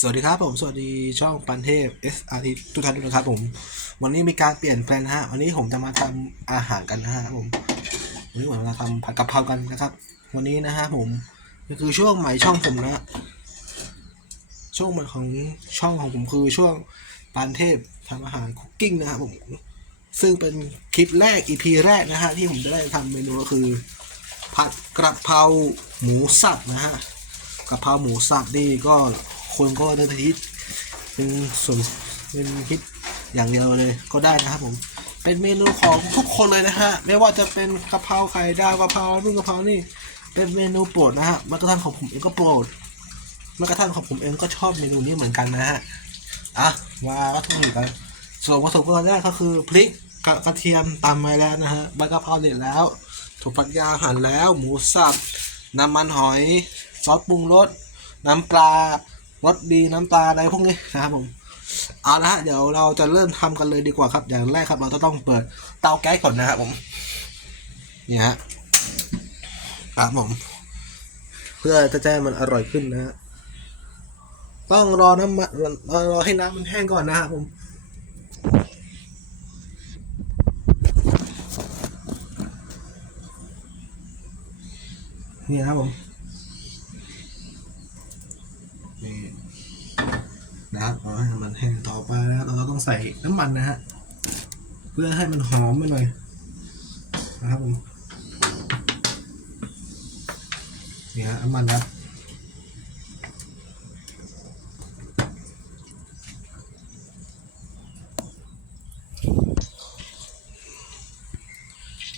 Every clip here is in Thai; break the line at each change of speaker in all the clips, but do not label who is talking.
สวัสดีครับผมสวัสดีช่องปันเทพ SRT ทุกท่านด้วยนะครับผม วันนี้มีการเปลี่ยนแปลนฮะวันนี้ผมจะมาทำอาหารกันนะฮะผม วันนี้ผมจะทำผัดกะเพรากันนะครับ วันนี้นะฮะผมนี่คือช่วงใหม่ช่องผมนะฮะช่วงใหม่ของช่องของผมคือช่วงปันเทพทำอาหารคุกกิ้งนะครับผม ซึ่งเป็นคลิปแรก EP แรกนะฮะที่ผมจะได้ทำเมนูก็คือ ผัดกระเพราหมูสับนะฮะกระเพราหมูสับนี่ก็ คนก็ได้ทิศเป็นส่วนเป็นฮิตอย่างเดียวเลยก็ได้นะครับผมเป็นเมนูของทุกคนเลยนะฮะไม่ว่าจะเป็นกะเพราไข่ดาวกะเพรานุ่งกะเพรานี่ เป็นเมนูโปรดนะฮะแม้กระทั่งของผมเองก็โปรดแม้กระทั่งของผมเองก็ชอบเมนูนี้เหมือนกันนะฮะอะมาวัตถุดิบกันส่วนผสมแรกก็คือพริกกระกระเทียมตำไว้แล้วนะฮะใบกะเพราเด็ดแล้วถั่วฝักยาวหั่นแล้ว หมูสับน้ำมันหอย ซอสปรุงรสน้ำปลา รสดีน้ำปลาอะไรพวกนี้นะครับผมเอาละฮะเดี๋ยวเราจะเริ่มทำกันเลยดีกว่าครับ อย่างแรกครับ เราจะต้องเปิดเตาแก๊สก่อนนะครับผมนี่ฮะครับผม เพื่อจะแจ้มันอร่อยขึ้นนะฮะต้องรอน้ำมันรอให้น้ำมันแห้งก่อนนะครับผมนี่นะครับผม นี่ นะครับเราให้มันแห้งต่อไปนะครับเราต้องใส่น้ำมันนะฮะเพื่อให้มันหอมไปหน่อยนะครับผมนี่ฮะน้ำมันนะ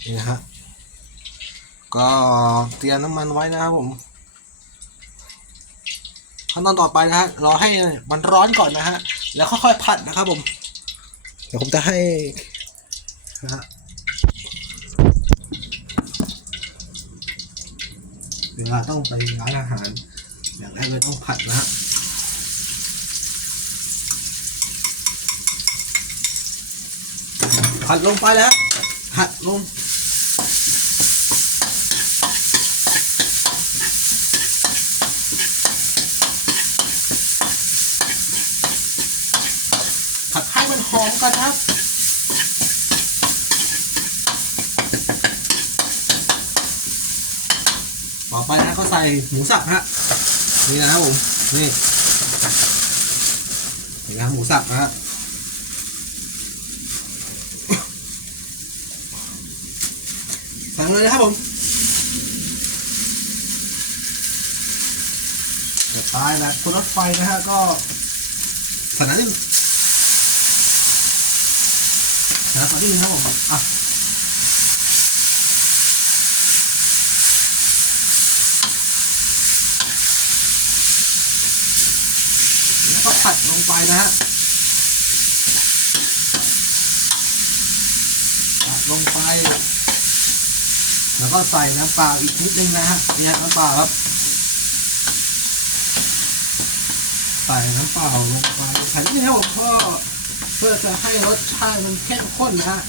นี่ฮะก็เตรียมน้ำมันไว้นะครับผม ขั้นตอนต่อไปนะฮะรอให้มันร้อนก่อนนะฮะ แล้วค่อยๆผัดนะครับผมเดี๋ยวผมจะให้นะฮะเวลาต้องไปร้านอาหาร อย่างแรกเลยต้องผัดนะฮะผัดลงไปแล้วผัดลง ผัดให้ มันหอมกันครับต่อไปนะก็ใส่หมูสับฮะนี่นะครับผมนี่นี่นะหมูสับนะฮะใส่ลงเลยนะครับผมแต่ตายนะคนรถไฟนะฮะก็สถานะห นะครับตอนที่หนึ่งครับผมอะแล้วก็ผัดลงไปนะฮะผัดลงไป แล้วก็ใส่น้ำเปล่าอีกนิดนึงนะฮะนี่ฮะน้ำเปล่าครับใส่น้ำเปล่าลงไปใส่นิดนึงครับผมก็ เพื่อจะให้รสชาติมันเข้มข้นนะฮะ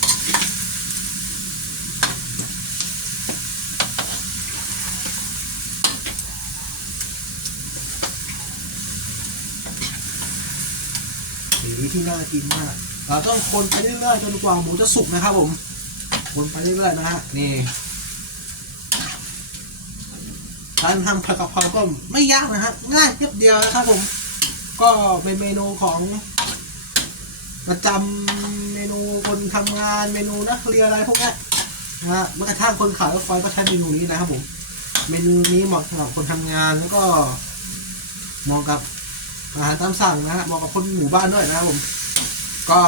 สีที่น่ากินมากเราต้องคนไปเรื่อยๆจนกว่าหมูจะสุกนะครับผม คนไปเรื่อยๆนะฮะนี่การทำผัดกะเพราก็ไม่ยากนะฮะง่ายเพียบเดียวนะครับผม ก็เป็นเมนูของ ประจำเมนูคนทำงานเมนูนักเรียนอะไรพวกนี้นะฮะแม้กระทั่งคนขายรถไฟก็ใช้เมนูนี้นะครับผมเมนูนี้เหมาะสำหรับคนทำงานแล้วก็เหมาะกับอาหารตามสั่งนะฮะเหมาะกับคนหมู่บ้านด้วยนะครับผม ก็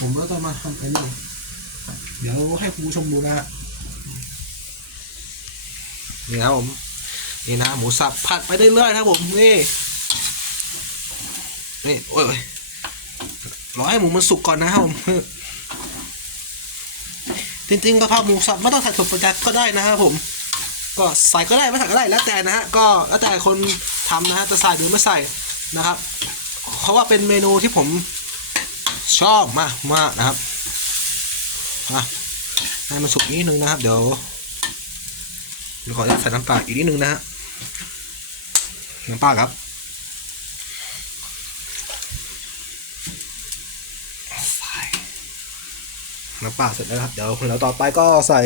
ผมก็ต้องมาทำไอ้นี่เดี๋ยวให้คุณผู้ชมดูนะฮะนี่ครับผมนี่นะหมูสับผัดไปเรื่อยๆนะครับผมนี่นี่โอ้ย รอให้หมูมันสุกก่อนนะครับผมจริงๆกะเพราหมูสับไม่ต้องใส่ถั่วฝักยาวก็ได้นะครับผม ก็ใส่ก็ได้ไม่ใส่ก็ได้แล้วแต่นะฮะก็แล้วแต่คนทำนะฮะจะใส่หรือไม่ใส่นะครับเพราะว่าเป็นเมนูที่ผมชอบมากมากนะครับอะให้มันสุกนิดนึงนะครับ เดี๋ยวเดี๋ยวขอใส่น้ำปลาอีกนิดนึงนะฮะน้ำปลาครับ น้ำเปล่าเสร็จแล้วครับ เดี๋ยวเราต่อไปก็ใส่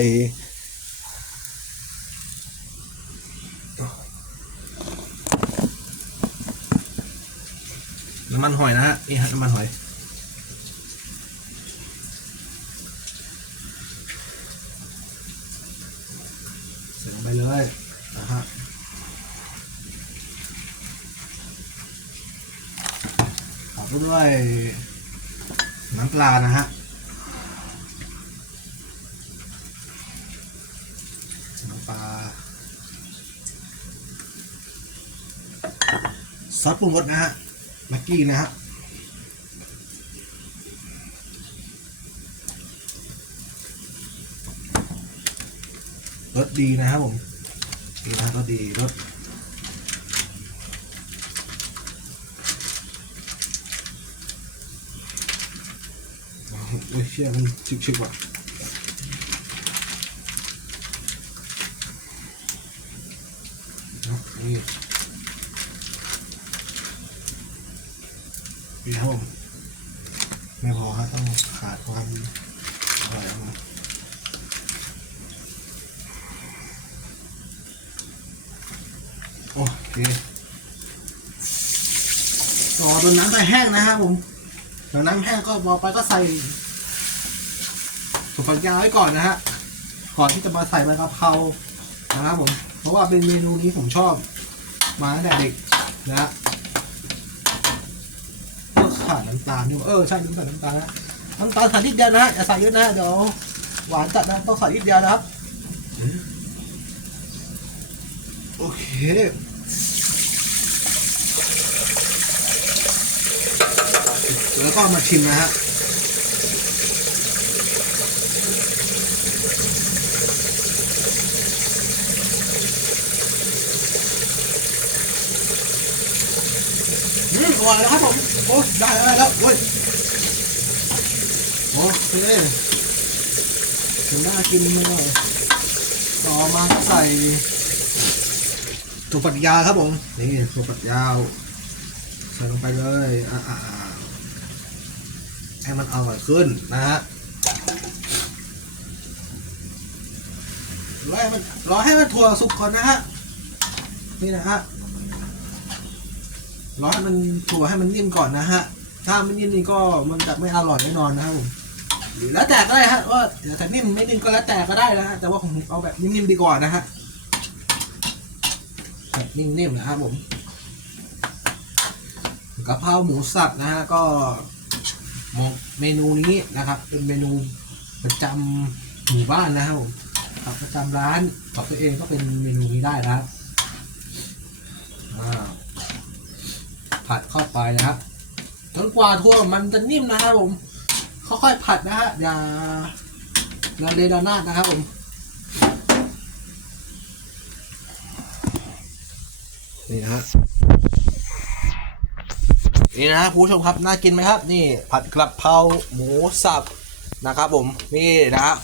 น้ำมันหอยนะฮะนี่ฮะน้ำมันหอยใส่ลงไปเลยนะฮะตามด้วยน้ำปลานะฮะ น้ำปลา ซอสปรุงรสนะฮะม็กกี้นะฮะรสดีนะครับผมดีนะรสดีรสโอ้ยเชี่ยมันชึกๆว่ะเอานี่ ดีครับผมไม่พอครับต้องขาดความอร่อยครับผมโอเคต่อจนน้ำไปแห้งนะครับผมหลังน้ำแห้งก็พอไปก็ใส่ถั่วฝักยาวไว้ก่อนนะฮะก่อนที่จะมาใส่ใบกะเพรานะครับผมเพราะว่าเป็นเมนูนี้ผมชอบมาตั้งแต่เด็กนะฮะ ขาดน้ำตาลด้วยเออใช่ลืมใส่น้ำตาลนะน้ำตาลใส่นิดเดียวนะฮะอย่าใส่เยอะนะเดี๋ยวหวานจัดนะต้องใส่นิดเดียวนะครับโอเคแล้วก็มาชิมนะฮะอืมอร่อยแล้วครับผม โอ้ได้ได้แล้วโอ้ยโอเคถึงน่ากินเลยต่อมาใส่ถั่วฝักยาวครับผมนี่ถั่วฝักยาวใส่ลงไปเลยอ่าให้มันอร่อยขึ้นนะฮะรอให้มันรอให้มันถั่วสุกก่อนนะฮะนี่นะฮะ รอให้มันถั่วให้มันนิ่มก่อนนะฮะ ถ้าไม่นิ่มนี่ก็มันจะไม่อร่อยแน่นอนนะครับผมหรือแล้วแต่ก็ได้ฮะว่าแต่นิ่มไม่นิ่มก็แล้วแต่ก็ได้นะฮะแต่ว่าผมเอาแบบนิ่มๆดีกว่านะฮะแบบนิ่มๆนะครับผมกะเพราหมูสับนะฮะก็เมนูนี้นะครับ เป็นเมนูประจำหมู่บ้านนะครับผมครับประจำร้านของตัวเองก็เป็นเมนูนี้ได้นะครับอ่า ผัดเข้าไปนะครับจนกว่าทั่วมันจะนิ่มนะครับผมค่อยๆผัดนะฮะอย่าอย่าเดดานาดนะครับผมนี่นะฮะนี่นะคุณผู้ชมครับน่ากินไหมครับ นี่ผัดกระเพราหมูสับนะครับ ผมนี่นะฮะ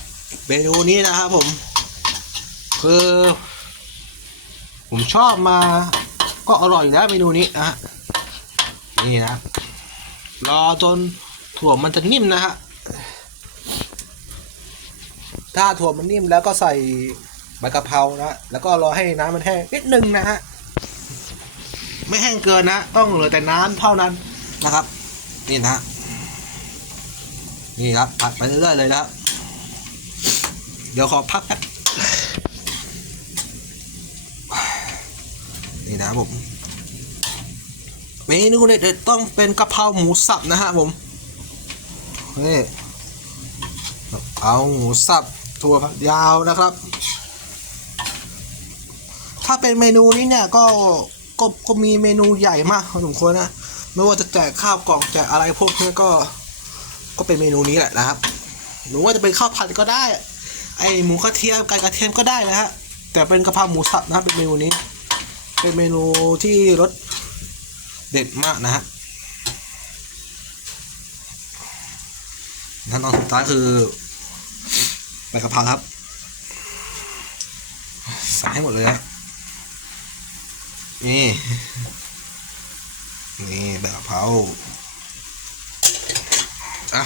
เมนูนี้นะครับผม คือ ผมชอบมาก็อร่อยอยู่แล้วเมนูนี้นะฮะ นี่นะรอจนถั่วมันจะนิ่มนะฮะถ้าถั่วมันนิ่มแล้วก็ใส่ใบกะเพรานะแล้วก็รอให้น้ำมันแห้งนิดนึงนะฮะไม่แห้งเกินนะต้องเหลือแต่น้ำเท่านั้นนะครับ นี่นะนี่ครับผัดไปเรื่อยๆเลยนะครับเดี๋ยวขอพักแป๊บนี่นะผม เมนูเด็ดๆต้องเป็นกะเพราหมูสับนะฮะผมนี่เอาหมูสับถั่วฝักยาวนะครับ ถ้าเป็นเมนูนี้เนี่ยก็ก็ก็มีเมนูใหญ่มากพอสมควรนะไม่ว่าจะแจกข้าวกล่องแจกอะไรพวกนี้ก็ ก็เป็นเมนูนี้แหละนะครับหรือว่าจะเป็นข้าวผัดก็ได้ ไอหมูกระเทียมไก่กระเทียมก็ได้นะฮะแต่เป็นกะเพราหมูสับนะเป็นเมนูนี้ เป็นเมนูที่รส เด็ดมากนะฮะขั้นตอนสุดท้ายคือใบกะเพราครับใส่ให้หมดเลยนะนี่ นี่ใบกะเพราอะ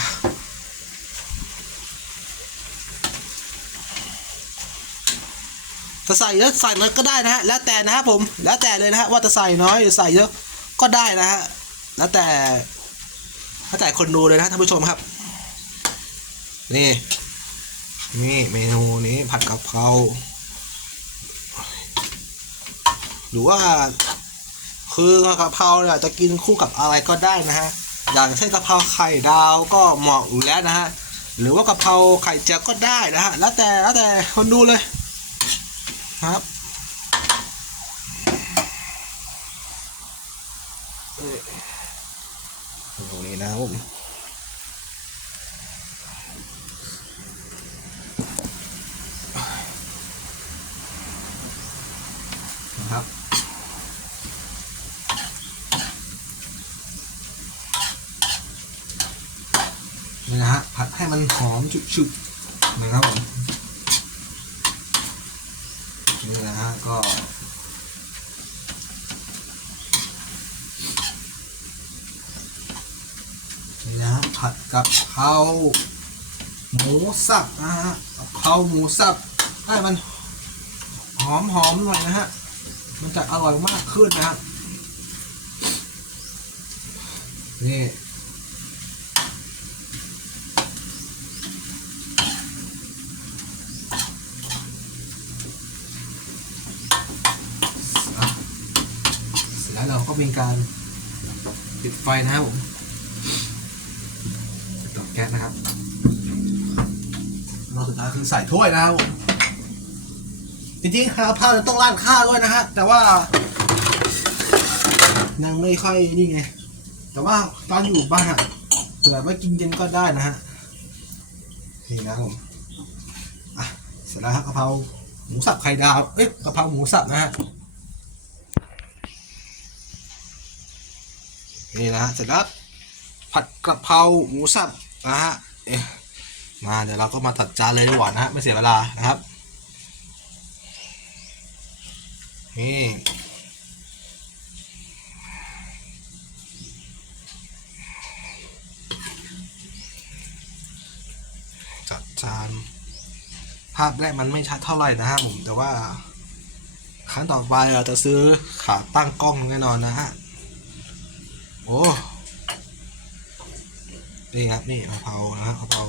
จะใส่เยอะใส่น้อยก็ได้นะฮะแล้วแต่นะครับผมแล้วแต่เลยนะฮะว่าจะใส่น้อยหรือใส่เยอะ ก็ได้นะฮะแล้วแต่แล้วแต่คนดูเลยนะท่านผู้ชมครับ นี่ นี่เมนูนี้ผัดกะเพราหรือว่า คือกะเพราเนี่ยจะกินคู่กับอะไรก็ได้นะฮะอย่างเช่นกะเพราไข่ดาวก็เหมาะอยู่แล้วนะฮะหรือว่ากะเพราไข่เจียวก็ได้นะฮะแล้วแต่แล้วแต่คนดูเลยครับเอ้ยตรง นี้นะครับผมนะครับนี่นะฮะผัดให้มันหอมฉุบๆนะครับผมนี่นะฮะก็นี่นะฮะ ผัดกับเพราหมูสับนะฮะกะเพราหมูสับให้มันหอมหอมหน่อยนะฮะ มันจะอร่อยมากขึ้นนะฮะนี่แล้วเราก็เป็นการปิดไฟนะครับผม ก๊สนะครับเราสุดท้ายคือใส่ถ้วยนะครับผมจริงๆคาราพาวจะต้องราดข้าวด้วยนะฮะแต่ว่า นางไม่ค่อยนี่ไง แต่ว่าตอนอยู่บ้านอะเผื่อไว้กินเย็นก็ได้นะฮะนี่นะผมอะเสร็จแล้วครับกะเพราหมูสับไข่ดาวเอ้ยกะเพราหมูสับนะฮะนี่นะฮะเสร็จแล้วผัดกระเพราหมูสับ นะฮะเอ๊ะมาเดี๋ยวเราก็มาตัดจานเลยดีกว่านะฮะไม่เสียเวลานะครับนี่จัดจาน ภาพแรกมันไม่ชัดเท่าไหร่นะฮะผมแต่ว่าครั้งต่อไปเราจะซื้อขาตั้งกล้องแน่นอนนะฮะ โอ้ นี่ครับนี่กะเพรานะฮะกะเพรา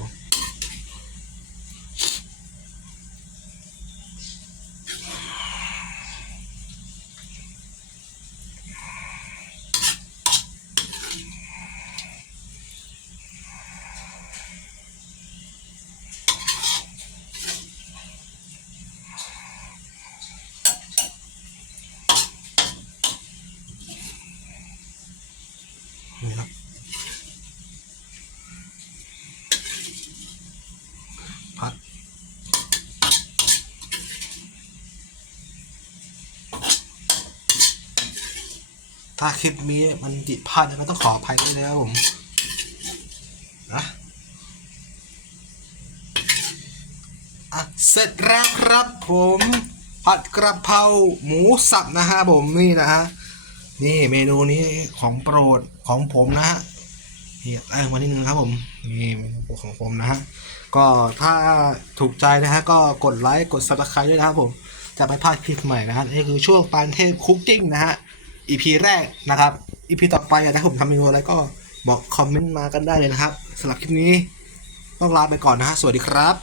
นี่ครับ ถ้าคลิปนี้มันผิดพลาดก็ต้องขออภัยด้วยนะครับผมนะอะเสร็จแล้วครับผมผัดกระเพราหมูสับนะฮะผมนี่นะฮะนี่เมนูนี้ของโปรดของผมนะฮะนี่ไอ้วันนิดนึงครับผมนี่เมนูของผมนะฮะก็ถ้าถูกใจนะฮะก็กดไลค์กด subscribe ด้วยนะครับผมจะไม่พลาดคลิปใหม่นะฮะนี่คือช่วงปานเทพคุกกิ้งนะฮะ อีพีแรกนะครับอีพีต่อไปอยากให้ผมทำเมนูอะไรก็บอกคอมเมนต์มากันได้เลยนะครับสำหรับคลิปนี้ต้องลาไปก่อนนะฮะสวัสดีครับ